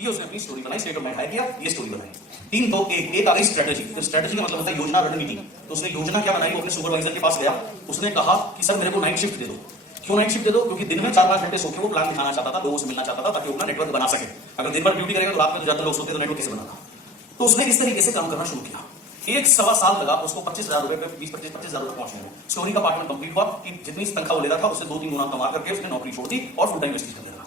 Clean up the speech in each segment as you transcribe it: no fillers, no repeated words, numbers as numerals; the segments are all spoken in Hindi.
ये उसने अपनी स्टोरी बनाई, स्टेट ऑफ माइंड हाई किया, ये स्टोरी बनाई। तीन तो एक आ गई स्ट्रेटेजी। तो स्ट्रेटेजी का मतलब होता है योजना, रणनीति। तो उसने योजना क्या बनाई, वो अपने सुपरवाइजर के पास गया, उसने कहा कि सर मेरे को नाइट शिफ्ट दे दो। क्यों नाइट शिफ्ट दे दो? क्योंकि दिन में 4-5 घंटे सो के वो प्लान दिखाना चाहता था, लोगों से मिलना चाहता था, ताकि वो अपना नेटवर्क बना सके। अगर दिन भर ड्यूटी करेगा तो रात में तो ज्यादा लोग सोते तो नेटवर्क कैसे बनाता? तो उसने इस तरीके से काम करना शुरू किया। 1-1.25 साल लगा उसको 25,000 रुपए पे 20-25,000 रुपए पहुंचने में। स्टोरी का पार्ट में कंप्लीट हुआ कि जितनी तनख्वाह वो लेता था उससे 2-3 गुना कमा करके उसने नौकरी छोड़ दी और फुल टाइम इन्वेस्टिंग करने लगा।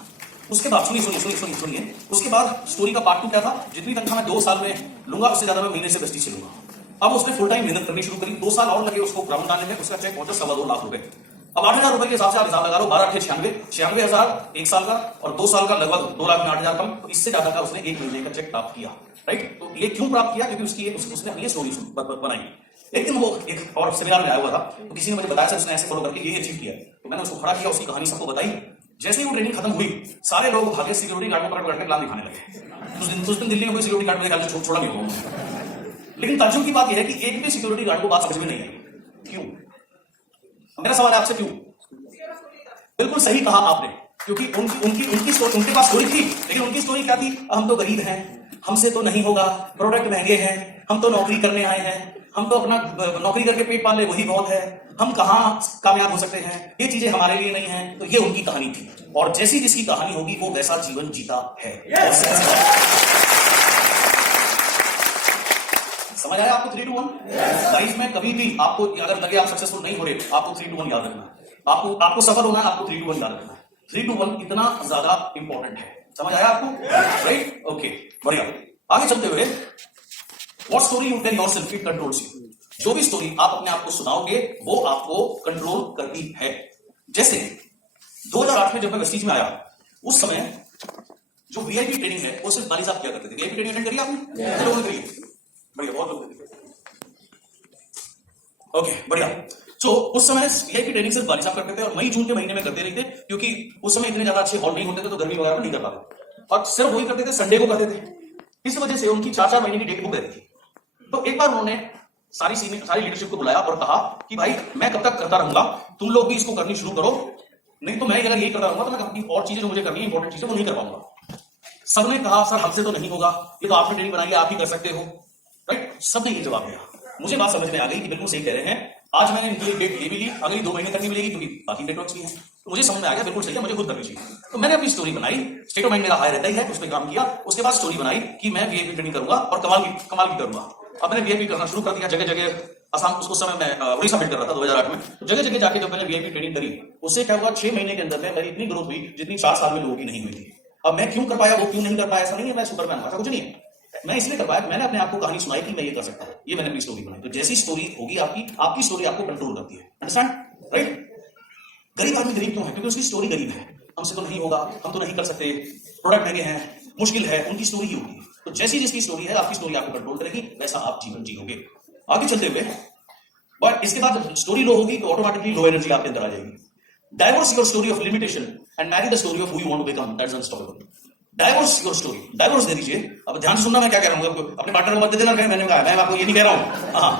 उसके बाद सुनिए, उसके बाद स्टोरी का पार्ट 2 क्या था? जितनी तनख्वाह मैं 2 साल में लूंगा उससे ज्यादा मैं महीने से वेस्टिज से लूंगा। अब उसने फुल टाइम मेहनत करनी शुरू करी, 2 साल और लगे उसको ग्राउंड डालने में। उसका चेक पहुंचा 2.25 लाख रुपए। अब 8,000 रुपए के हिसाब से आप हिसाब लगा लो, 12-8 96 हजार 1 साल का, और 2 साल का लगभग 2,08,000 कम। तो इससे ज्यादा का उसने 1 महीने का चेक प्राप्त किया। राइट? तो ये क्यों प्राप्त किया? क्योंकि उसने अपनी स्टोरी बनाई। एक दिन वो एक और सेमिनार में आया हुआ था, तो किसी ने मुझे बताया सर उसने ऐसे फॉलो करके ये अचीव किया। तो मैंने उसको खड़ा किया, उसकी कहानी सबको बताई। जैसे ही वो ट्रेनिंग खत्म हुई, सारे लोग भागे सिक्योरिटी गार्ड को पकड़ के प्लान दिखाने लगे। उस दिन दिल्ली में कोई सिक्योरिटी गार्ड मेरे ख्याल से छोड़ा नहीं होगा। लेकिन ताज्जुब की बात यह है कि एक भी सिक्योरिटी गार्ड को बात समझ में नहीं आई। क्यों? मेरा सवाल है आपसे, क्यों? बिल्कुल सही कहा आपने, क्योंकि उनकी स्टोरी, उनके पास स्टोरी थी, लेकिन उनकी स्टोरी क्या थी? हम तो गरीब हैं, हमसे तो नहीं होगा, प्रोडक्ट महंगे हैं, हम तो नौकरी करने आए हैं, हम तो अपना नौकरी करके पेट पाल ले वही बहुत है, हम कहां कामयाब हो सकते हैं, ये चीजें हमारे लिए नहीं है। तो ये उनकी कहानी थी, और जैसी जिसकी कहानी होगी वो वैसा जीवन जीता है। समझ आया आपको? 3 to 1 लाइफ में कभी भी आपको अगर लगे आप सक्सेसफुल नहीं हो रहे, आपको 3 to 1 याद रखना है। आपको सफल होना है, आपको 3 to 1 याद रखना है। 3 to 1 इतना ज्यादा इंपॉर्टेंट है। समझ आया आपको? राइट? ओके, बढ़िया। आगे चलते हुए, what story you tell yourself it controls you. जो भी स्टोरी आप अपने आप को सुनाओगे वो आपको कंट्रोल करती है। जैसे 2008 में जब मैं वेस्टीज में आया, उस समय जो वीआईपी ट्रेनिंग है वो सिर्फ बाली साहब क्या करते थे। वीआईपी ट्रेनिंग अटेंड करिए आपने? लोगों ने करी? बढ़िया, बहुत लोग। ओके, बढ़िया। तो उस समय वीआईपी ट्रेनिंग सिर्फ बाली साहब करते थे, और मई जून के महीने में करते रहते, क्योंकि उस समय इतने ज्यादा अच्छे हॉल नहीं होते थे, तो गर्मी वगैरह में नहीं कर पाते, और सिर्फ वही करते थे, संडे को करते थे। इस वजह से उनकी 4-4 महीने की डेट बुक रहती थी। तो एक बार उन्होंने सारी लीडरशिप को बुलाया और कहा कि भाई मैं कब तक करता रहूंगा, तुम लोग भी इसको करनी शुरू करो, नहीं तो मैं अगर यही करता रहूंगा तो मैं अपनी और चीजें जो मुझे करनी है, इंपॉर्टेंट चीजें, वो नहीं कर पाऊंगा। सबने कहा सर हमसे तो नहीं होगा, ये तो आपने ट्रेनिंग बनाई है, आप ही कर सकते हो। राइट? सबने ये जवाब दिया। मुझे बात समझ में आ गई कि बिल्कुल सही कह रहे हैं। आज मैंने इनकी डेट ये भी ली, अगली 2 महीने तक नहीं मिलेगी, क्योंकि बाकी नेटवर्क्स भी हैं। तो मुझे समझ में आ गया बिल्कुल सही है, मुझे खुद करनी चाहिए। तो मैंने अपनी स्टोरी बनाई, स्टेट ऑफ माइंड मेरा हाई रहता ही है, उस पर काम किया। उसके बाद स्टोरी बनाई कि मैं वीआईपी ट्रेनिंग करूंगा और कमाल की करूंगा। अब मैंने वीआईपी करना शुरू कर दिया, जगह जगह। असम, उसको समय मैं उड़ीसा बिल्ड कर रहा था 2008 में। तो जगह जगह जाके जब मैंने वीआईपी ट्रेनिंग करी, उससे क्या हुआ, 6 महीने के अंदर में मेरी इतनी ग्रोथ हुई जितनी 4 साल में लोगों की नहीं हुई थी। अब मैं क्यों कर पाया, वो क्यों नहीं कर पाया, ऐसा नहीं है मैं सुपरमैन, ऐसा कुछ नहीं है। मैं इसलिए कर पाया कि मैंने अपने आप को कहानी सुनाई कि मैं ये कर सकता हूं, ये मैंने अपनी स्टोरी बनाई। तो जैसी स्टोरी होगी आपकी स्टोरी आपको कंट्रोल करती है। अंडरस्टैंड? राइट? गरीब आदमी गरीब क्यों है? क्योंकि उसकी स्टोरी गरीब है, हमसे तो नहीं होगा, हम तो नहीं कर सकते, प्रोडक्ट महंगे हैं, मुश्किल है, उनकी स्टोरी ही होगी। तो जैसी जिसकी स्टोरी है, आपकी स्टोरी आपको कंट्रोल करेगी, वैसा आप जीवन जियोगे। आगे चलते हुए, बट इसके बाद जब स्टोरी लो होगी तो ऑटोमेटिकली लो एनर्जी आपके अंदर आ जाएगी। Divorce your story of limitation and marry the story of who you want to become, that's unstoppable. Divorce your story, divorce दे दीजिए। अब ध्यान से सुनना मैं क्या कह रहा हूं, अपने पार्टनर को मत दे देना, मैंने कहा मैं आपको ये नहीं कह रहा हूं। हाँ,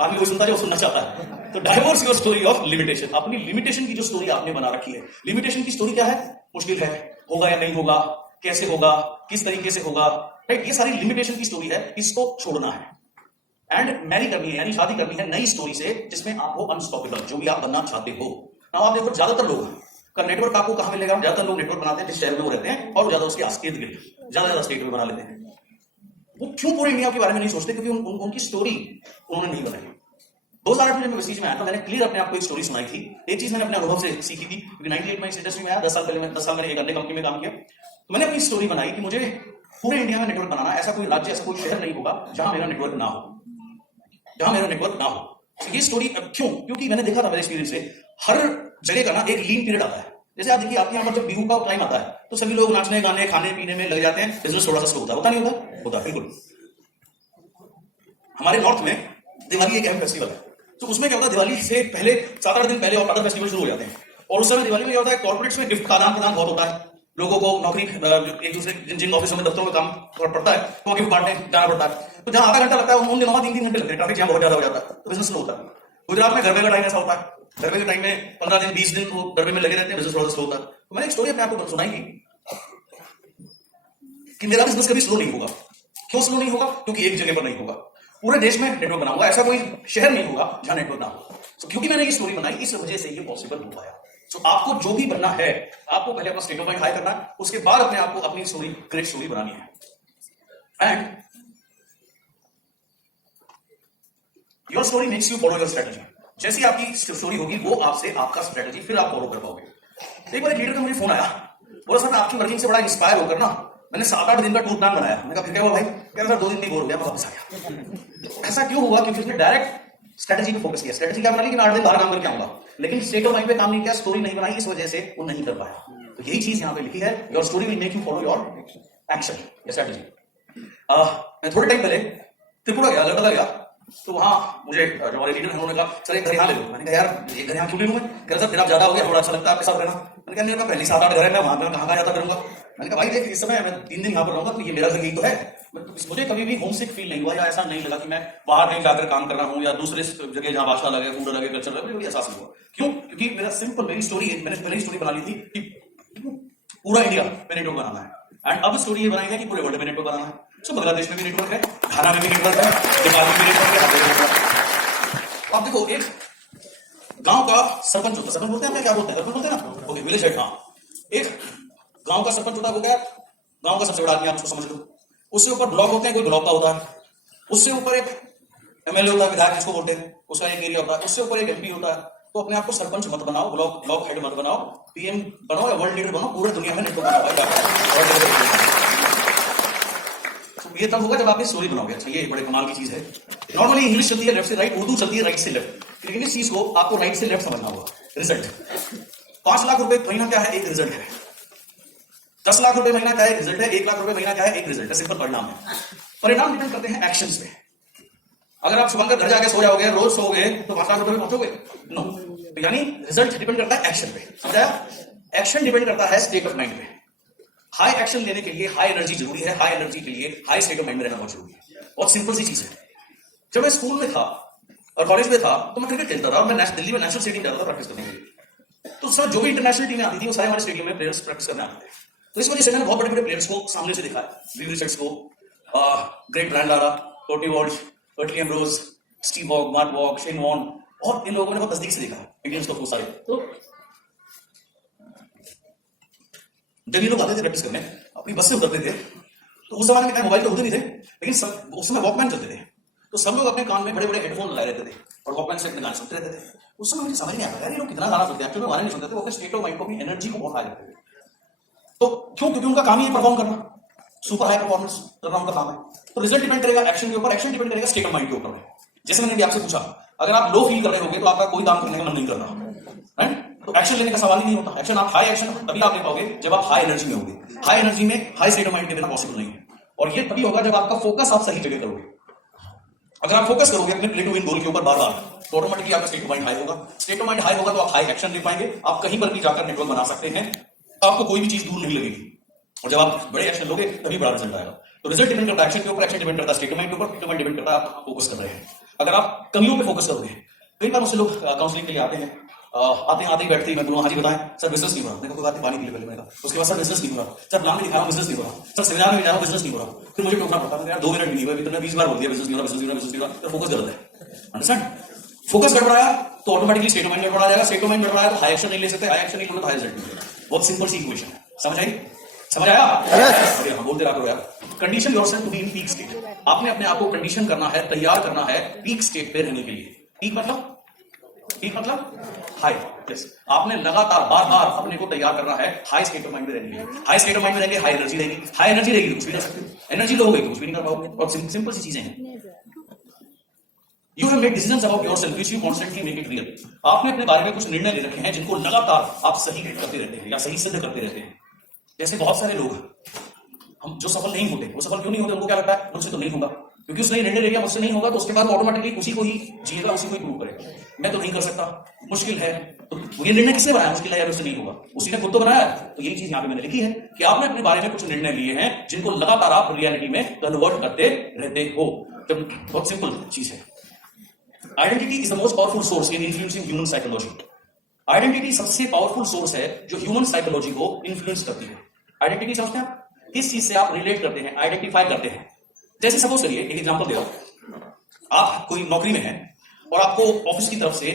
आदमी कोई सुनता है, वो सुनना चाहता है। तो diverse your story of limitation, अपनी लिमिटेशन की जो स्टोरी आपने बना रखी है। लिमिटेशन की स्टोरी क्या है? मुश्किल है, होगा या नहीं होगा, कैसे होगा, किस तरीके से होगा, राइट? ये सारी लिमिटेशन की स्टोरी है, इसको छोड़ना है एंड मैरी करनी है, यानी शादी करनी है नई स्टोरी से, जिसमें आप हो अनस्टॉपेबल, जो भी आप बनना चाहते हो। नाउ आप देखो, ज्यादातर लोग का नेटवर्क आपको कहां मिलेगा? ज्यादातर लोग नेटवर्क बनाते हैं जिस शहर में वो रहते हैं, और ज्यादा उसके इर्द गिर्द ज्यादा स्टेट में बना लेते हैं। वो क्यों पूरे इंडिया के बारे में नहीं सोचते? क्योंकि उनकी स्टोरी उन्होंने नहीं बनाई। 2008 में जब मैं वेस्टीज में आया था, मैंने क्लियर अपने आप को एक स्टोरी सुनाई थी। एक चीज मैंने अपने अनुभव से सीखी थी, क्योंकि 98 में इस इंडस्ट्री में आया, 10 साल मैंने एक अन्य कंपनी में काम किया। तो मैंने अपनी स्टोरी बनाई कि मुझे पूरे इंडिया में नेटवर्क बनाना, ऐसा कोई राज्य, ऐसा कोई शहर नहीं होगा जहां मेरा नेटवर्क ना हो, जहां मेरा नेटवर्क ना हो। ये स्टोरी क्यों? क्योंकि मैंने देखा था मेरे एक्सपीरियंस से, हर जगह का ना एक लीन पीरियड आता है। जैसे आप देखिए, आपके यहाँ पर जब बिहू का टाइम आता है तो सभी लोग नाचने गाने खाने पीने में लग जाते हैं, बिजनेस थोड़ा सा स्लो होता नहीं होता? बिल्कुल। हमारे नॉर्थ में दिवाली एक अहम फेस्टिवल है, तो उसमें क्या होता है, दिवाली से पहले 7-8 दिन पहले और अदर फेस्टिवल शुरू हो जाते हैं। और उस समय दिवाली में क्या होता है, कॉर्पोरेट्स में गिफ्ट का आदान प्रदान बहुत होता है। लोगों को नौकरी, एक दूसरे जिन ऑफिसों में, दफ्तरों में काम पड़ता है, वहां गिफ्ट बांटने जाना पड़ता है। तो जहां आधा घंटा लगता है, उन दिनों 3-3 घंटे लगते हैं, ट्रैफिक जाम बहुत ज्यादा हो जाता है, तो बिजनेस स्लो होता है। गुजरात में गरबे का टाइम ऐसा होता है, गरबे के टाइम में 15 दिन 20 दिन वो गरबे में लगे रहते हैं, बिजनेस थोड़ा स्लो होता है। तो मैंने एक स्टोरी अपने आपको सुनाई थी कि मेरा बिजनेस कभी स्लो नहीं होगा। क्यों स्लो नहीं होगा? क्योंकि एक जगह पर नहीं होगा, पूरे देश में नेटवर्क बना हुआ, ऐसा कोई शहर नहीं होगा जहां नेटवर्क ना हो। तो क्योंकि मैंने ये स्टोरी बनाई, इस वजह से ये पॉसिबल हो पाया। तो आपको जो भी बनना है, आपको पहले अपना स्टेट ऑफ माइंड हाई करना है, उसके बाद अपने आप को अपनी स्टोरी, ग्रेट स्टोरी बनानी है। And your story makes you follow your strategy. जैसी आपकी स्टोरी होगी वो आपसे आपका स्ट्रेटेजी फिर आप फॉलो कर पाओगे। एक बार एक लीडर का मुझे फोन आया, बोला सर मैं आपकी वर्किंग से बड़ा इंस्पायर होकर ना मैंने 7-8 दिन का टूर प्लान बनाया। मैंने कहा फिर क्या हुआ भाई? कह रहा सर 2 दिन नहीं बोर हो गया, मैं वापस आ गया। ऐसा क्यों हुआ? क्योंकि उसने डायरेक्ट स्ट्रेटेजी पे फोकस किया। स्ट्रेटेजी क्या बना ली कि मैं 8 दिन बाहर काम करके आऊंगा, लेकिन स्टेट ऑफ माइंड पे काम नहीं किया, स्टोरी नहीं बनाई, इस वजह से वो नहीं कर पाया। तो यही चीज यहाँ पे लिखी है, your story will make you follow your action, your strategy. मैं थोड़े टाइम पहले त्रिपुरा गया, लड़का गया, तो वहां मुझे जो हमारे लीडर हैं उन्होंने कहा सर एक घर यहाँ ले लो। मैंने कहा यार एक घर यहाँ क्यों ले लूं मैं? कह रहा सर फिर आप ज्यादा हो गया, थोड़ा अच्छा लगता है आपके साथ रहना। मैंने कहा मेरे पास पहले 7-8 घर है, मैं वहां पे कहाँ जाता करूंगा। मैंने कहा भाई देख इस समय मैं 3 दिन यहाँ पर रहूंगा, तो ये मेरा घर यही तो है। मुझे कभी भी होमसिक फील नहीं हुआ, या ऐसा नहीं लगा कि मैं बाहर कहीं जाकर काम कर रहा हूँ या दूसरे जगह जहां भाषा लगे, फूड लगे, कल्चर लगे, मुझे एहसास नहीं हुआ। क्यों? क्योंकि मेरा सिंपल, मेरी स्टोरी, मैंने पहले स्टोरी बना ली थी कि पूरा इंडिया में नेटवर्क बनाना है। एंड अब स्टोरी ये बनाई है कि पूरे वर्ल्ड में नेटवर्क बनाना है। सो बांग्लादेश में भी नेटवर्क है, घाना में भी नेटवर्क है, नेपाल में भी नेटवर्क है। आप देखो एक गांव का सरपंच होता है, सरपंच बोलते हैं क्या बोलते हैं? सरपंच बोलते हैं ना, ओके, विलेज हेड। हाँ, एक गांव का सरपंच होता है, हो गया गांव का सबसे बड़ा आदमी, आप उसको समझ लो। उससे ऊपर ब्लॉक होते हैं, कोई ब्लॉक का होता है। उससे ऊपर एक एमएलए होता है, विधायक जिसको बोलते हैं, उसका एक एरिया होता है। उससे ऊपर एक एमपी होता है। तो अपने आप को सरपंच मत बनाओ, ब्लॉक हेड मत बनाओ, पीएम बनाओ या वर्ल्ड लीडर बनाओ, पूरे दुनिया में नेटवर्क बनाओ। ये तब होगा जब आप स्टोरी बनाओगे। अच्छा ये बड़े कमाल की चीज है। नॉर्मली इंग्लिश चलती है लेफ्ट से राइट, उर्दू चलती है राइट से लेफ्ट, लेकिन इस चीज को आपको राइट से लेफ्ट समझना होगा। रिजल्ट 5 लाख रुपए महीना क्या है? एक रिजल्ट है। 10 लाख रुपए महीना क्या है? रिजल्ट है। 1 लाख रुपए महीना क्या है? एक रिजल्ट है। सिंपल परिणाम है। परिणाम डिपेंड करते हैं एक्शंस पे। अगर आप सुबह घर जाके सो जाओगे, रोज सोओगे, तो 5 लाख रुपए में पहुंचोगे? नो। तो यानी रिजल्ट डिपेंड करता है एक्शन पे, समझाया? एक्शन डिपेंड करता है स्टेट ऑफ माइंड पे। हाई एक्शन लेने के लिए हाई एनर्जी जरूरी है, हाई एनर्जी के लिए हाई स्टेट ऑफ माइंड में रहना बहुत जरूरी है। बहुत सिंपल सी चीज है। जब मैं स्कूल में था और कॉलेज में था तो मैं क्रिकेट खेलता था, मैं दिल्ली में नेशनल स्टेडियम जाता था प्रैक्टिस करने के लिए। तो सर जो भी इंटरनेशनल टीमें आती थी वो सारे हमारे स्टेडियम में प्लेयर्स प्रैक्टिस करने आते थे। तो इस वजह से मैंने बहुत बड़े बड़े प्लेयर्स को सामने से देखा है। विव रिचर्ड्स को, ग्रेट ब्रायन लारा, टोटी Walsh, Curtly Ambrose, Steve Waugh, Mark Waugh, Shane Warne, और इन लोगों ने बहुत नजदीक से देखा है, इंडियंस को सारे। तो जब ये लोग आते थे प्रैक्टिस करने, अपनी बस से उतरते थे, तो उस जमाने में मोबाइल तो होते नहीं थे, लेकिन सब उस समय वॉकमैन चलते थे। तो सब लोग अपने कान में बड़े बड़े हेडफोन लगाए रहते थे और वॉकमैन से अपने गाने सुनते रहते थे। उस समय मुझे समझ नहीं आता यार ये लोग कितना गाना सुनते हैं। एक्चुअली गाने नहीं सुनते थे, वो अपने स्टेट ऑफ माइंड को, अपनी एनर्जी को बहुत हाई रखते थे। तो क्यों? क्योंकि उनका काम ही है परफॉर्म करना, सुपर हाई परफॉर्मेंस करना उनका काम है। तो रिजल्ट डिपेंड करेगा एक्शन के ऊपर, एक्शन डिपेंड करेगा स्टेट ऑफ माइंड के ऊपर। जैसे मैंने भी आपसे पूछा, अगर आप लो फील कर रहे होगे तो आपका कोई काम करने का मन नहीं कर रहा, राइट? तो एक्शन लेने का सवाल ही नहीं होता। एक्शन आप हाई एक्शन तभी आप ले पाओगे जब आप हाई एनर्जी में होगे। हाई एनर्जी में हाई स्टेट ऑफ माइंड के बिना पॉसिबल नहीं है। और ये तभी होगा जब आपका फोकस आप सही जगह करोगे। अगर आप फोकस करोगे अपने प्ले टू विन गोल के ऊपर बार बार, तो ऑटोमेटिकली आपका स्टेट ऑफ माइंड हाई होगा। स्टेट ऑफ माइंड हाई होगा तो आप हाई एक्शन ले पाएंगे। आप कहीं पर भी जाकर नेटवर्क बना सकते हैं, आपको कोई भी चीज दूर नहीं लगेगी। और जब आप बड़े एक्शन लोगे तभी बड़ा रिजल्ट आएगा। तो रिजल्ट डिपेंड करता है एक्शन के ऊपर, एक्शन डिपेंड करता है स्टेट ऑफ माइंड के ऊपर, स्टेट ऑफ माइंड डिपेंड करता है आप फोकस कर रहे हैं। अगर आप कमियों पे फोकस करोगे, कई बार मुझसे लोग काउंसलिंग के लिए आते हैं, आते ही बैठते ही मैं बोलूँ हाँ जी बताएं सर बिजनेस नहीं हो रहा। मैंने कोई बात नहीं, पानी पी ले पहले। मैंने उसके बाद सर बिजनेस नहीं हो रहा, सर प्लान में दिखाया बिजनेस नहीं हो रहा, सर सेमिनार में जाऊँ बिजनेस नहीं हो रहा। फिर मुझे टोकना पड़ता है यार 2 मिनट भी नहीं हुआ, मैं 20 बार बोल दिया बिजनेस नहीं हो रहा, बिजनेस नहीं हो रहा, बिजनेस नहीं हो रहा। तो फोकस गलत है, अंडरस्टैंड? फोकस गड़बड़ाया तो ऑटोमेटिकली स्टेट ऑफ माइंड गड़बड़ा जाएगा। स्टेट ऑफ माइंड गड़बड़ाया तो हाई एक्शन नहीं ले सकते, हाई एक्शन नहीं लोगे तो हाई रिजल्ट मिलेगा। बहुत सिंपल सी इक्वेशन है, समझ आई? समझ आया? अरे हाँ बोलते रहा करो यार। Condition yourself to be in peak state. आपने अपने आप को कंडीशन करना है, तैयार करना है पीक स्टेट पे रहने के लिए। पीक मतलब हाई। यस, आपने लगातार बार बार अपने को तैयार करना है हाई स्टेट ऑफ माइंड में रहने के लिए। हाई स्टेट ऑफ माइंड में रहेंगे, हाई एनर्जी रहेगी। हाई एनर्जी रहेगी कुछ भी कर सकते हो, एनर्जी लो हो गई कुछ भी नहीं कर पाओगे। और सिंपल सी चीजें हैं। You have made decisions about yourself which you constantly make it real. आपने अपने बारे में कुछ निर्णय ले रखे हैं जिनको लगातार आप सही करते रहते हैं या सही सिद्ध करते रहते हैं। जैसे बहुत सारे लोग हम जो सफल नहीं होते, वो सफल क्यों नहीं होते? उनको क्या लगता है मुझसे तो नहीं होगा, क्योंकि उसने निर्णय ले लिया मुझसे नहीं होगा, तो उसके बाद ऑटोमेटिकली उसी को ही जिएगा, उसी को ही प्रूव करेगा। मैं तो नहीं कर सकता, मुश्किल है। तो ये निर्णय किसने बनाया? मुश्किल है यार, उससे नहीं होगा, उसी ने खुद तो बनाया। तो यही चीज यहाँ पे मैंने लिखी है कि आपने अपने बारे में कुछ निर्णय लिए हैं जिनको लगातार आप रियलिटी में कन्वर्ट करते रहते हो। तो बहुत सिंपल चीज है। Identity is the most powerful source in influencing human psychology. Identity सबसे पावरफुल सोर्स है जो ह्यूमन साइकोलॉजी को इन्फ्लुएंस करती है। आइडेंटिटी समझते हैं आप? किस चीज से आप रिलेट करते हैं, आइडेंटिफाई करते हैं। जैसे सपोज करिए, एक एग्जांपल दे रहा हूं, आप कोई नौकरी में हैं और आपको ऑफिस की तरफ से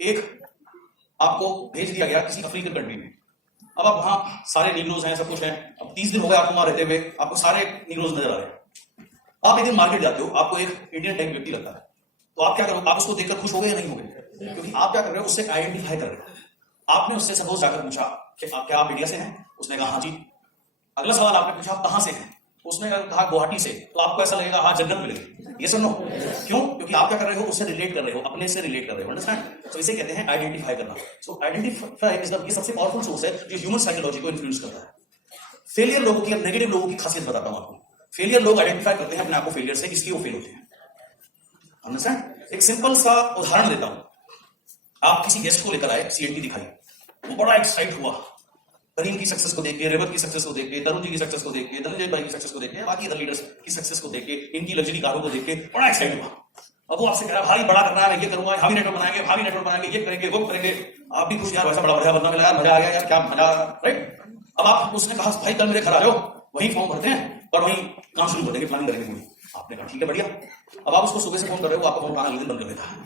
एक आपको भेज दिया गया किसी अफ्रीकन कंट्री में। अब आप वहां सारे नीग्रोज हैं, सब कुछ है। अब 30 दिन हो गए आपको वहां रहते हुए, आपको सारे नीग्रोज नजर आ रहे हैं। आप एक दिन मार्केट जाते हो, आपको एक इंडियन टाइप व्यक्ति लगता है, तो आप क्या करोगे? आप उसको देखकर खुश हो गए या नहीं हो गए? क्योंकि आप क्या कर रहे हो, उससे आइडेंटिफाई कर रहे हो। आपने उससे सपोज जाकर पूछा कि क्या आप इंडिया से हैं? उसने कहा हाँ जी। अगला सवाल आपने पूछा आप कहां से हैं? उसने कहा गुवाहाटी से। तो आपको ऐसा लगेगा हाँ जन्नत मिलेगी, ये सुनो। क्यों? क्योंकि आप क्या कर रहे हो, उससे रिलेट कर रहे हो, अपने से रिलेट कर रहे हो। अंडरस्टैंड? तो इसे कहते हैं आइडेंटिफाई करना। सो आइडेंटिफाई इज ये सबसे पावरफुल सोर्स है जो ह्यूमन साइकोलॉजी को इन्फ्लुएंस करता है। फेलियर लोगों की, नेगेटिव लोगों की खासियत बताता हूं आपको। फेलियर लोग आइडेंटिफाई करते हैं अपने आप को फेलियर से, इसलिए वो फेल होते हैं। अंडरस्टैंड? एक सिंपल सा उदाहरण देता हूं। आप किसी गेस्ट को लेकर आए, सीएनटी दिखाई, वो बड़ा एक्साइट हुआ करीम की सक्सेस को देख के, रेवत की सक्सेस को देख के, तरुण जी की सक्सेस को देख के, धनंजय भाई की सक्सेस को देख के, बाकी अदर लीडर्स की सक्सेस को देख के, इनकी लग्जरी कारों को देख के बड़ा एक्साइट हुआ। अब वो आपसे कह रहा है भाई बड़ा करना है, मैं ये करूंगा, हावी नेटवर्क बनाएंगे, हावी नेटवर्क बनाएंगे, ये करेंगे, वो करेंगे। आप भी खुश, यार वैसा बड़ा बढ़िया बंदा मिला यार, मजा आ गया यार, क्या मजा, राइट? अब आप उसने कहा भाई कल मेरे घर आ जाओ, वही फॉर्म भरते हैं और वही काम शुरू कर देंगे, प्लानिंग करेंगे पूरी। आपने कहा ठीक है बढ़िया। अब आप उसको सुबह से फोन कर रहे हो, आपका फोन उठाना अगले दिन बंद कर देता है,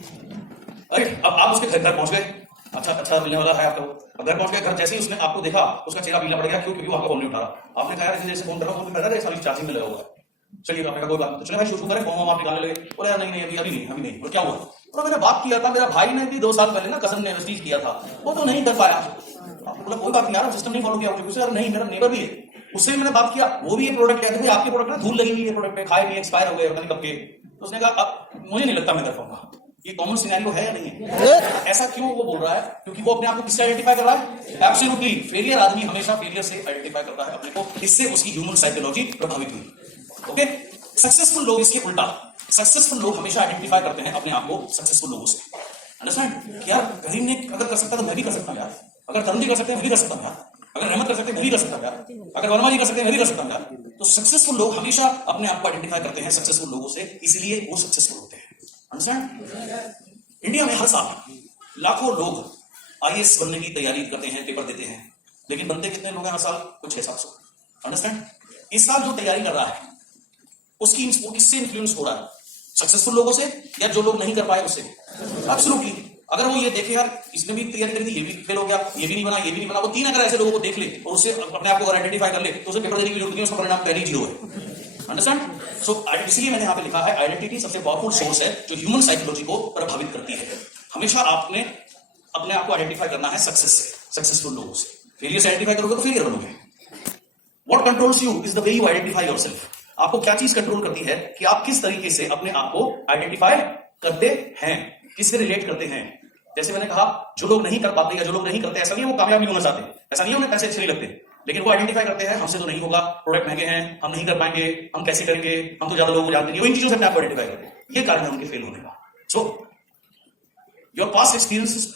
राइट? अब आप उसके घर पहुंच गए, अच्छा मिलने वाला है आपको। घर पहुंच गए, घर जैसे ही उसने आपको देखा उसका चेहरा पीला पड़ गया। क्यों? क्योंकि वो आपका फोन नहीं उठा रहा। आपने कहा यार जैसे फोन कर रहा हूं, फोन सारी चार्जिंग में लगा हुआ है। चलिए आपने कहा कोई बात नहीं, तो चले भाई शुरू करें, फॉर्म आप निकालने लगे। बोले यार नहीं अभी नहीं। और क्या हुआ? तो मैंने बात किया था, मेरा भाई ने भी 2 साल पहले ना कजन ने इन्वेस्ट किया था, वो तो नहीं कर पाया। आपने बोला कोई बात नहीं यार, सिस्टम नहीं फॉलो किया मुझे। यार नहीं, मेरा नेबर भी है, उससे मैंने बात किया, वो भी ये प्रोडक्ट कहते हैं आपके प्रोडक्ट ना धूल लगी हुई है प्रोडक्ट पे, खाए नहीं, एक्सपायर हो गए, पता नहीं कब के। तो उसने कहा अब मुझे नहीं लगता मैं कर पाऊंगा। ये कॉमन सिनेरियो है या नहीं है? ऐसा क्यों वो बोल रहा है? क्योंकि वो अपने आप को किससे आइडेंटिफाई कर रहा है? एब्सोल्युटली। फेलियर आदमी हमेशा फेलियर से आइडेंटिफाई करता है अपने को, इससे उसकी ह्यूमन साइकोलॉजी प्रभावित हुई। ओके? सक्सेसफुल लोग इसके उल्टा, सक्सेसफुल लोग हमेशा आइडेंटिफाई करते हैं अपने आप को सक्सेसफुल लोगों से। अंडरस्टैंड? यार करीम ने अगर कर सकता तो मैं भी कर सकता हूं यार, अगर तरुण जी कर सकते हैं मैं भी कर सकता हूं यार, अगर रहमत कर सकते हैं मैं भी कर सकता हूं यार, अगर वर्मा जी कर सकते हैं मैं भी कर सकता हूं यार। तो सक्सेसफुल लोग हमेशा अपने आप को आइडेंटिफाई करते हैं सक्सेसफुल लोगों से, इसलिए वो सक्सेसफुल होते हैं। अंडरस्टैंड? इंडिया में हर साल लाखों लोग आईएएस बनने की तैयारी करते हैं, पेपर देते हैं, लेकिन बनते कितने लोग हैं हर साल? कुछ 600-700। अंडरस्टैंड? इस साल जो तैयारी कर रहा है उसकी वो किससे इन्फ्लुएंस हो रहा है? सक्सेसफुल लोगों से या जो लोग नहीं कर पाए उससे? एब्सोल्युटली। अगर वो ये देखे यार इसने भी तैयारी करी थी, ये भी फेल हो गया, ये भी नहीं बना, ये भी नहीं बना, वो 3 अगर ऐसे लोगों को देख ले और उससे अपने आप को आइडेंटिफाई कर ले, तो उसे पेपर देने की जरूरत नहीं है, उसका परिणाम पहले ही 0 है। अंडरस्टैंड? सो इसलिए मैंने यहां पे लिखा है आइडेंटिटी सबसे पावरफुल सोर्स है जो ह्यूमन साइकोलॉजी को प्रभावित करती है। हमेशा आपने अपने आप को आइडेंटिफाई करना है सक्सेस से, सक्सेसफुल लोगों से। फेलियर से आइडेंटिफाई करोगे तो फेलियर बनोगे। What controls you is the way you identify yourself. आपको क्या चीज कंट्रोल करती है कि आप किस तरीके से अपने आप को आइडेंटिफाई करते हैं, किससे रिलेट करते हैं। जैसे मैंने कहा, जो लोग नहीं कर पाते या जो लोग नहीं करते, ऐसा नहीं है वो कामयाबी होना चाहते, ऐसा नहीं है उन्हें पैसे अच्छे नहीं लगते, लेकिन वो आइडेंटिफाई करते हैं हमसे तो नहीं होगा, प्रोडक्ट महंगे हैं, हम नहीं कर पाएंगे, हम कैसे करेंगे, हम तो ज्यादा लोगों को जानते नहीं। वो इन चीजों से अपने आप को आइडेंटिफाई करते हैं, ये कारण है उनके फेल होने का। So your past experiences.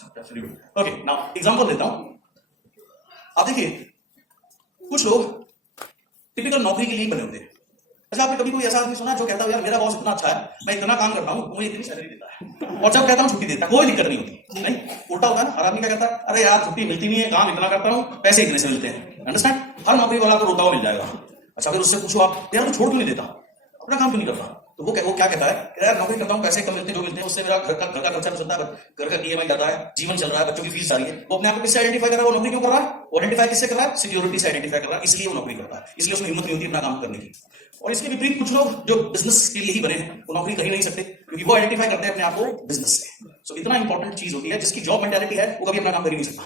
Okay, now example देता हूं। आप देखिए, कुछ लोग टिपिकल नौकरी के लिए बने होते हैं। अच्छा, आपने कभी कोई ऐसा आदमी सुना जो कहता है यार मेरा बॉस इतना अच्छा है, मैं इतना काम करता हूं, मुझे इतनी सैलरी देता है, और जब कहता हूं छुट्टी देता है, कोई दिक्कत नहीं होती। नहीं, उल्टा होता है ना। हर आदमी क्या कहता है, अरे यार छुट्टी मिलती नहीं है, काम इतना करता हूं, पैसे इतने से मिलते हैं। अंडरस्टैंड? हर नौकरी वाला को रोता हुआ मिल जाएगा। अच्छा, फिर उससे पूछो आप यार तू छोड़ क्यों नहीं देता, अपना काम क्यों नहीं करता? तो वो क्या कहता है, यार नौकरी करता हूं, पैसे कम मिलते हैं, जो मिलते हैं उससे मेरा घर का खर्चा नहीं चलता है, घर का ईएमआई जाता है, जीवन चल रहा है, बच्चों की फीस आ रही है। वो अपने आप को किससे आइडेंटिफाई कर रहा है? वो नौकरी क्यों कर रहा है? वो आइडेंटिफाई किससे कर रहा है? सिक्योरिटी से आइडेंटिफाई कर रहा है, इसलिए वो नौकरी करता है, इसलिए उसमें हिम्मत नहीं होती अपना काम करने की। और इसके विपरीत कुछ लोग जो बिजनेस के लिए ही बने हैं, वो नौकरी कर ही नहीं सकते, क्योंकि वो आइडेंटिफाई करते हैं अपने आप को बिजनेस से। सो इतना इंपॉर्टेंट चीज होती है, जिसकी जॉब मेंटालिटी है वो कभी अपना काम कर ही नहीं सकता,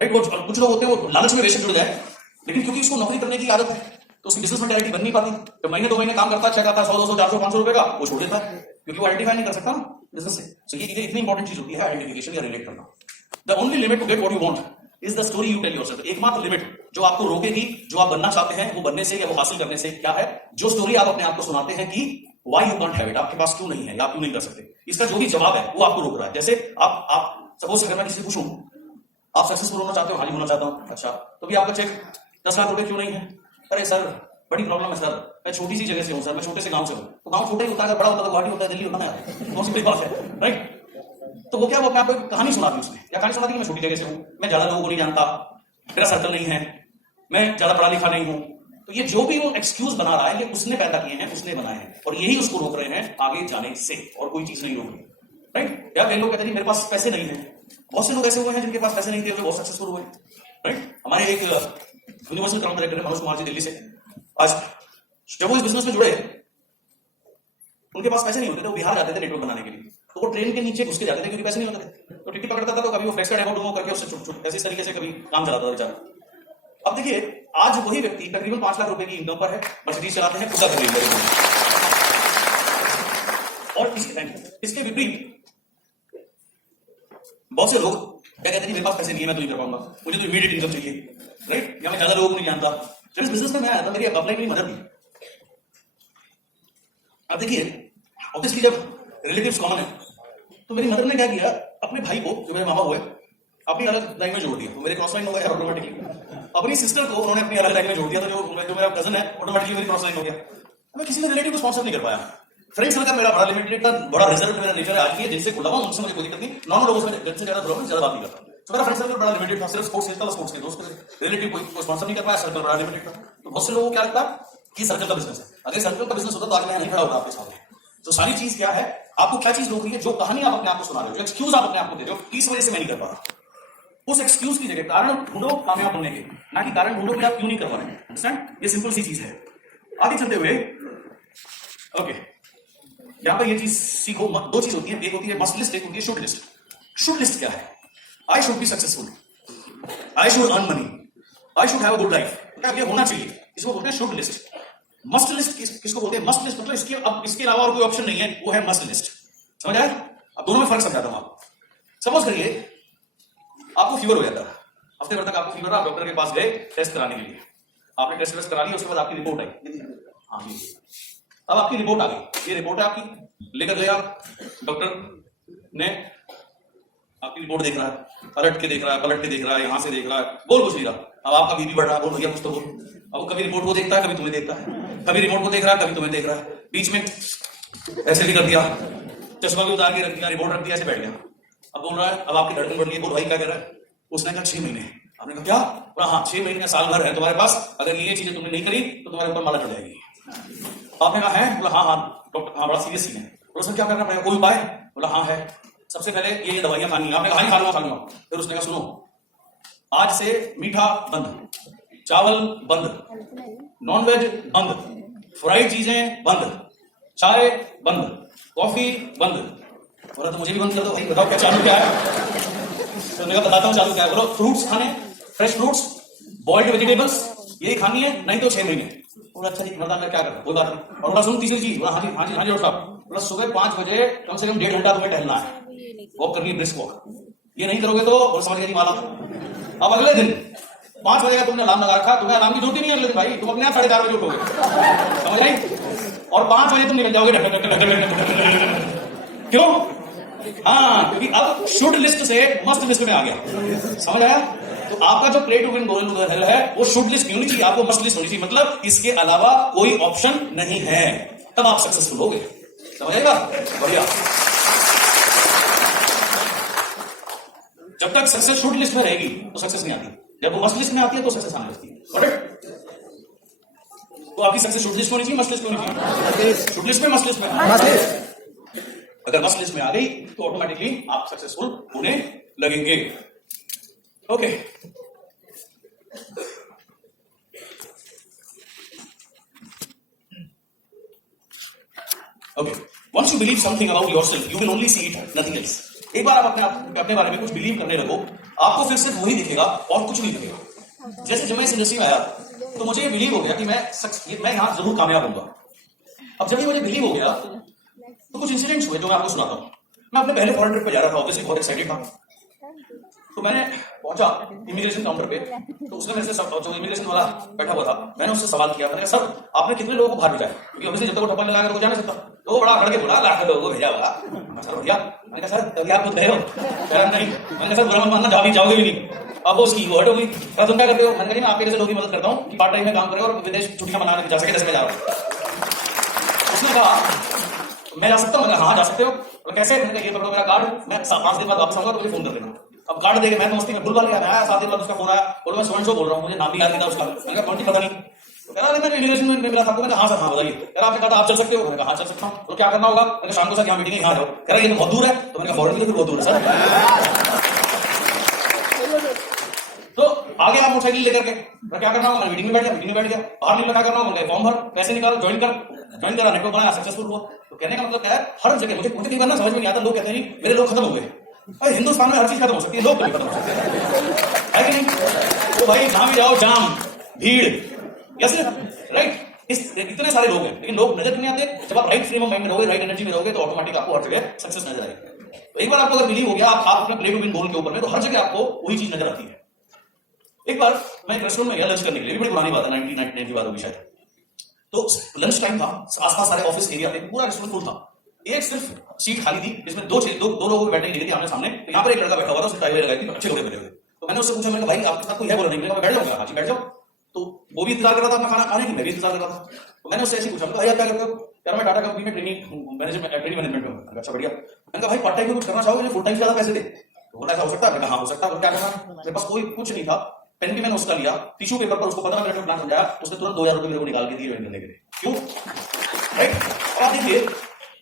राइट? वो कुछ लोग होते हैं वो लालच में बेशक जुड़ जाए, लेकिन क्योंकि उसको नौकरी करने की आदत है तो उसकी बिजनेस मेंटालिटी बन नहीं पाती। तो महीने 2 महीने काम करता है, चेक आता है 100, 200, 400, 500 रुपए का, वो छोड़ देता है, क्योंकि वो आइडेंटिफाई नहीं कर सकता ना बिजनेस से। सो ये इतनी इंपॉर्टेंट चीज होती है आइडेंटिफिकेशन या रिलेट करना। The only limit to get what you want is the story you tell yourself. एकमात्र लिमिट जो आपको रोकेगी जो आप बनना चाहते हैं वो बनने से या वो हासिल करने से, क्या है? जो स्टोरी आप अपने आप को सुनाते हैं कि why you can't have it, आपके पास क्यों नहीं है या आप क्यों नहीं कर सकते, इसका जो भी जवाब है वो आपको रोक रहा है। जैसे आप सपोज अगर मैं किसी से पूछूं आप सक्सेसफुल होना चाहते हो? हाँ जी होना चाहता हूं। अच्छा, तो भी आपका चेक 10 लाख रुपए क्यों नहीं है? अरे सर बड़ी प्रॉब्लम है सर, मैं छोटी सी जगह से हूं सर, मैं छोटे से गांव से हूं। तो गांव छोटा ही होता है, बड़ा होता है तो गुवाहाटी होता है, दिल्ली होता है, कौन सी बड़ी बात है, राइट? तो वो क्या, वो अपने आपको कहानी सुना दी उसने, या कहानी सुना दी कि मैं छोटी जगह से हूं, मैं ज्यादा लोगों को नहीं जानता, मेरा सर्कल नहीं है, मैं ज्यादा पढ़ा लिखा नहीं हूं। तो ये जो भी वो एक्सक्यूज बना रहा है, ये उसने पैदा किए हैं, उसने बनाए हैं, और यही उसको रोक रहे हैं आगे जाने से, और कोई चीज नहीं रोक रही। राइट? या कई लोग कहते हैं मेरे पास पैसे नहीं है। बहुत से लोग ऐसे हुए हैं जिनके पास पैसे नहीं थे, बहुत सक्सेसफुल हुए। राइट? हमारे एक यूनिवर्सल क्राउन डायरेक्टर है मनोज कुमार जी, दिल्ली से। आज जब वो इस बिजनेस में जुड़े, उनके पास पैसे नहीं होते थे, वो बिहार जाते थे नेटवर्क बनाने के लिए। तो वो ट्रेन के नीचे घुस के जाते थे क्योंकि पैसे नहीं होते थे। तो टिकट पकड़ता था तो कभी वो फ्लेक्स का डेमो डूमो करके उससे छुट ऐसे तरीके से कभी काम चलाता था बेचारा। अब देखिए, आज वही व्यक्ति तकरीबन 5 लाख रुपए की इनकम पर है, मर्सिडीज चलाते हैं, पूरा कर लेते हैं। और इसके विपरीत बहुत से लोग क्या कहते हैं, मेरे पास पैसे नहीं है, मैं तो नहीं कर पाऊंगा, मुझे तो इमीडिएट इनकम चाहिए। राइट? या मैं ज्यादा लोगों को नहीं जानता। जब इस बिजनेस में मैं आया था, मेरी अपलाइन मेरी मदर थी। अब देखिए, ऑब्वियसली जब रिलेटिव्स कॉमन है, तो मेरी मदर ने क्या किया, अपने भाई को जो मेरे मामा हुए, अपनी अलग लाइन में जोड़ दिया। तो मेरे क्रॉस लाइन हो गया ऑटोमेटिकली। अपनी सिस्टर को उन्होंने अपनी अलग लाइन में जोड़ दिया, तो जो मेरा कजन है ऑटोमेटिकली मेरी क्रॉस लाइन हो गया। मैं किसी ने रिलेटिव को स्पॉन्सर नहीं कर पाया। फ्रेंड्स सर्कल मेरा बड़ा लिमिटेड था, बड़ा रिजर्व मेरा नेचर है। आज की जिनसे खुला हुआ उनसे मुझे कोई दिक्कत नहीं। नॉर्मल लोगों से ज्यादा बात नहीं करता। तो मेरा फ्रेंड सर्कल बड़ा लिमिटेड था, सिर्फ स्पोर्ट्स के दोस्त, रिलेटिव कोई स्पॉन्सर नहीं कर पाया, सर्कल बड़ा लिमिटेड था। तो बहुत से लोगों को क्या लगता कि सर्कल का बिजनेस है। अगर सर्कल का बिजनेस होता तो आज मैं नहीं खड़ा होता आपके सामने। तो सारी चीज क्या है, आपको क्या चीज रोक रही है, जो कहानी आप अपने आप को सुना रहे हो, जो एक्सक्यूज आप अपने आप को दे रहे हो, इस वजह से मैं नहीं कर पा रहा, उस एक्सक्यूज की जगह कारण ढूंढो कामयाब बनने के, ना कि कारण ढूंढो कि आप क्यों नहीं कर पा रहे हैं। अंडरस्टैंड? ये सिंपल सी चीज है। आगे चलते हुए ओके, यहां पर ये चीज सीखो। दो चीज होती है, एक होती है मस्ट लिस्ट, एक होती है शुड लिस्ट। शुड लिस्ट क्या है? I should be successful, I should earn money, I should have a good life. क्या ये होना चाहिए, इसको बोलते हैं शुड लिस्ट। मस्ट लिस्ट किसको बोलते हैं? मस्ट लिस्ट मतलब इसके अलावा और कोई ऑप्शन नहीं है, वो है मस्ट लिस्ट। समझ आए? अब दोनों में फर्क समझाता हूं आपको। सपोज करिए आपको फीवर हो जाता है, हफ्ते भर तक आपको फीवर, आप डॉक्टर के पास गए टेस्ट कराने के लिए, आपने टेस्ट करा लिया, उसके बाद आपकी रिपोर्ट आई। हाँ, अब आपकी रिपोर्ट आ गई, ये रिपोर्ट है आपकी, लेकर गए आप, डॉक्टर ने आपकी रिपोर्ट देख रहा है, पलट के देख रहा है, पलट के देख रहा है, यहां से देख रहा है, बोल कुछ नहीं रहा। अब आपका बीपी बढ़ रहा है, बोल भैया कुछ तो बोल। अब कभी रिपोर्ट को देखता है, कभी तुम्हें देखता है, कभी रिपोर्ट को देख रहा है, कभी तुम्हें देख रहा है, बीच में ऐसे भी कर दिया, चश्मा भी उतार के रख दिया, रिपोर्ट रख दिया, ऐसे बैठ गया। अब बोल रहा है, अब आपकी धड़कन बढ़ रही है, बोल भाई क्या कह रहा है? उसने कहा 6 महीने। आपने कहा क्या? बोला हाँ, 6 महीने का साल भर है तुम्हारे पास, अगर ये चीजें तुमने नहीं करी तो तुम्हारे ऊपर माला चढ़ जाएगी। आपने कहा है? बोला हाँ डॉक्टर, हाँ बड़ा सीरियस सीन है। बोला सर क्या करना पड़ेगा, कोई उपाय? बोला हाँ है, सबसे पहले ये दवाइयां खानी है। आपने कहा खा लूंगा। फिर उसने कहा सुनो, आज से मीठा बंद, चावल बंद, नॉनवेज बंद, फ्राइड चीजें बंद, चाय बंद, कॉफी बंद। बोला तो मुझे भी बंद कर दो भाई, बताओ क्या चालू क्या है? तो मैं बताता हूँ चालू क्या है। बोलो फ्रूट्स खाने, फ्रेश फ्रूट्स, बॉइल्ड वेजिटेबल्स, यही खानी है, नहीं तो 6 महीने। बोला अच्छा ठीक, मतलब मैं क्या करूं, कोई बात नहीं। और बोला सुन तीसरी चीज। बोला हाँ जी डॉक्टर साहब। बोला सुबह 5 बजे कम से कम 1.5 घंटा तुम्हें टहलना है, वॉक करनी है, ब्रिस्क वॉक। ये नहीं करोगे तो बोल समझ गई माला। अब अगले दिन 5 बजे का तुमने अलार्म लगा रखा, तुम्हें अलार्म की जरूरत ही नहीं है अगले दिन भाई, तुम अपने आप 4:30 बजे उठोगे, समझ आई? और 5 बजे तुम निकल जाओगे। क्यों? हाँ, क्योंकि अब शुड लिस्ट से मस्ट लिस्ट में आ गया। समझ आया? तो आपका जो प्ले टू विन गोल है वो शुड लिस्ट क्यों नहीं चाहिए, आपको मस्ट लिस्ट होनी चाहिए। मतलब इसके अलावा कोई ऑप्शन नहीं है, तब आप सक्सेसफुल हो गए। समझ आएगा? बढ़िया। जब तक सक्सेस शुड लिस्ट में रहेगी तो सक्सेस नहीं आती, जब वो मस्ट लिस्ट में आती है तो सक्सेस आने लगती है। तो आपकी सक्सेस शुड लिस्ट होनी चाहिए, मस्ट लिस्ट होनी चाहिए? शुड लिस्ट में, मस्ट लिस्ट में? अगर मस्ट लिस्ट में आ गई तो ऑटोमेटिकली आप सक्सेसफुल होने लगेंगे। Okay, okay, once you believe something about yourself, you will only see it, nothing else. एक बार आप अपने बारे में कुछ बिलीव करने लगो, आपको फिर सिर्फ वही दिखेगा और कुछ नहीं दिखेगा। जैसे जब मैं इस इंडस्ट्री में आया तो मुझे बिलीव हो गया कि मैं यहां जरूर कामयाब होऊंगा। अब जब ये मुझे बिलीव हो गया तो कुछ इंसिडेंट्स हुए जो मैं आपको सुनाता हूं। मैं अपने पहले फॉरेन ट्रिप पे जा रहा था, ऑब्वियसली बहुत एक्साइटेड था। तो मैंने पहुंचा इमिग्रेशन काउंटर पे, तो उसने मेरे से जो इमिग्रेशन वाला बैठा हुआ था, मैंने उससे सवाल किया, मैंने सर आपने कितने लोगों को बाहर भेजा है? क्योंकि ऑब्वियसली जब तक वो ठप्पा लगा कर जा नहीं सकता। तो वो बड़ा खड़ के बोला 1 लाख लोगों को भेजा होगा। सर भैया, मैंने कहा सर कभी आप खुद गए हो? नहीं। मैंने कहा सर बुरा मत मानना, जाओगे भी नहीं। अब वो उसकी हर्ट हो गई, तुम क्या करते हो? मैंने कहा मैं आपके जैसे लोगों की मदद करता हूँ कि पार्ट टाइम में काम करे और विदेश छुट्टियां मनाने जा सके, जैसे मैं जा रहा हूँ। उसने कहा मैं जा सकता हूँ? हाँ जा सकते हो। कैसे? मैंने कहा ये पकड़ो मेरा कार्ड, मैं 5 दिन बाद वापस आऊंगा तो मुझे फोन कर देना। अब कार्ड देके मैं तो मस्ती में भूल गया, मैं 7 दिन बाद उसका फोन आया, बोलो मैं सुमन शो बोल रहा हूँ, मुझे नाम भी याद नहीं था उसका। मैंने कहा कौन पता नहीं। तो कह रहा मैं इमिग्रेशन में मिला था आपको, मैंने हाँ सर हाँ बताइए। कह रहा आपने कहा आप चल सकते हो, मैंने कहा हाँ चल सकता हूँ। तो क्या करना होगा, मैंने शाम को सर यहाँ मीटिंग है यहाँ जाओ। कह रहा ये तो बहुत दूर है, तो मैंने कहा फॉरन के लिए बहुत दूर है सर। तो आगे आप मोटरसाइकिल लेकर के क्या करना होगा, मीटिंग में बैठ गया, बाहर निकला क्या करना होगा, फॉर्म भर, पैसे निकाल, ज्वाइन करा, नेटवर्क बनाया, सक्सेसफुल हुआ। तो कहने का मतलब क्या है, हर जगह मुझे कई बार ना समझ में नहीं आता, लोग कहते हैं मेरे लोग खत्म हो गए। भाई हिंदुस्तान में हर चीज खत्म हो सकती है, लोग कभी खत्म हो सकते हैं कि नहीं? तो भाई जहां भी जाओ जाम, भीड़, यस राइट, इतने सारे लोग हैं, लेकिन लोग नजर नहीं आते। जब आप राइट फ्रेम ऑफ माइंड में रहोगे, राइट एनर्जी में रहोगे, तो ऑटोमेटिक आपको हर जगह सक्सेस नजर आएगी। तो एक बार आपको अगर बिलीव हो गया आप अपने प्ले टू विन गोल के ऊपर में, तो हर जगह आपको वही चीज नजर आती है। एक बार मैं एक रेस्टोरेंट में गया लंच करने के लिए, बड़ी पुरानी बात है, 1999 की बात होगी शायद। तो लंच टाइम था, आसपास सारे ऑफिस एरिया थे, पूरा रेस्टोरेंट फुल था। एक सिर्फ सीट खाली थी जिसमें दो लोगों को बैठने की जगह थी आमने सामने। तो यहाँ पर एक लड़का बैठा हुआ था, उसने टाई लगाई थी, अच्छे लोग बैठे हुए। तो मैंने उससे पूछा, मैंने भाई आपके साथ कोई है? बोला नहीं। मैंने बैठ जाऊंगा, हाँ जी बैठ जाओ। तो वो भी इंतजार कर रहा था अपना खाना खाने की, मैं भी इंतजार कर रहा था। तो मैंने उससे ऐसे पूछा, भाई आप क्या करते हो? यार मैं टाटा कंपनी में ट्रेनिंग मैनेजमेंट में। अच्छा बढ़िया। मैंने कहा भाई पार्ट टाइम में कुछ करना चाहोगे, फुल टाइम ज्यादा पैसे दे? तो बोला ऐसा हो सकता है? मैंने कहा हाँ हो सकता है। क्या करना? मेरे पास कोई कुछ नहीं था, पेन भी मैंने उसका लिया, टिश्यू पेपर पर उसको 15 मिनट में प्लान समझाया, उसने तुरंत 2000 रुपए मेरे को निकाल के दिए ज्वाइन करने के लिए। क्यों? राइट। और आप देखिए,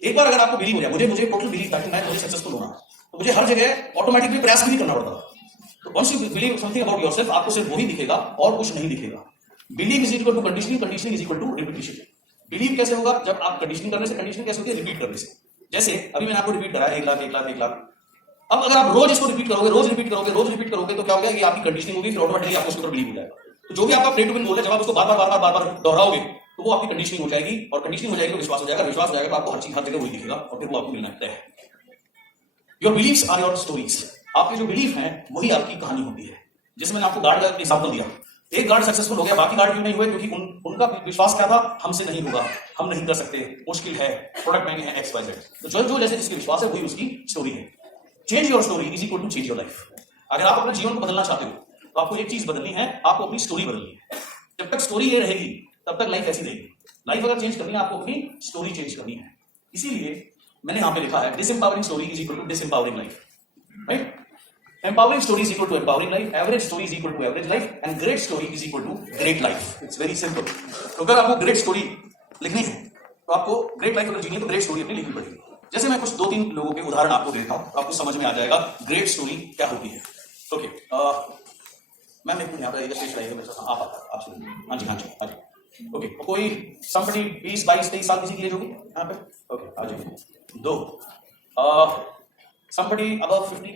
एक बार अगर आपको बिलीव हो गया, मुझे टोटल बिलीव था कि मैं मुझे सक्सेसफुल होना, तो मुझे हर जगह ऑटोमेटिकली प्रयास भी नहीं करना पड़ता। तो once you believe something about yourself, आपको सिर्फ वही दिखेगा और कुछ नहीं दिखेगा। Believe is equal to conditioning, conditioning is equal to repetition. Believe कैसे होगा? जब आप कंडीशनिंग करने से, कंडीशनिंग कैसे होती है? रिपीट करने से। जैसे अभी मैंने आपको रिपीट कराया 1 लाख 1 लाख 1 लाख। अब अगर आप रोज इसको रिपीट करोगे, रोज रिपीट करोगे, तो क्या होगा कि आपकी कंडीशनिंग होगी, फिर ऑटोमेटिकली आपको उसके ऊपर बिलीव हो जाएगा। तो जो भी आपका प्ले टू विन गोल है, जब आप उसको बार बार दोहराओगे, तो वो आपकी कंडीशनिंग हो जाएगी, और कंडीशनिंग हो जाएगी तो विश्वास हो जाएगा, विश्वास हो जाएगा तो आपको हर चीज हर जगह वही दिखेगा, और फिर वो आपको मिलना है। Your believes are your stories. आपके जो बिलीफ है वही आपकी कहानी होती है। जिसमें मैंने आपको गार्ड का एग्जांपल दिया, एक गार्ड सक्सेसफुल हो गया, बाकी गार्ड क्यों नहीं हुए? क्योंकि उनका विश्वास क्या था? हमसे नहीं होगा, हम नहीं कर सकते, मुश्किल है, प्रोडक्ट महंगे हैं, XYZ। तो जो जैसे जिसकी विश्वास है वही उसकी स्टोरी है। Change your story is equal to change your life. अगर आप अपने जीवन को बदलना चाहते हो, तो आपको एक चीज बदलनी है, आपको अपनी स्टोरी बदलनी है। जब तक स्टोरी ये रहेगी, तब तक लाइफ ऐसी रहेगी। लाइफ अगर चेंज करनी है, आपको अपनी स्टोरी चेंज करनी है। इसीलिए मैंने यहां पे लिखा है, disempowering story is equal to disempowering life. Right? Empowering story is equal to empowering life, average story is equal to average life, and great story is equal to great life. It's very simple. तो अगर आपको great story लिखनी है, तो आपको great life अगर जीनी है, तो great story अपनी लिखनी पड़ेगी। जैसे मैं कुछ 2-3 लोगों के उदाहरण आपको देता हूं, आपको समझ में आ जाएगा great story क्या होती है। ओके, मैम एक यहाँ पर स्टेज लाइए मेरे साथ, आप आपसे। हाँ जी। ओके, कोई somebody 20, 22, 23 साल किसी की एज होगी यहाँ पे? ओके, आ जाइए। 2 somebody above 50,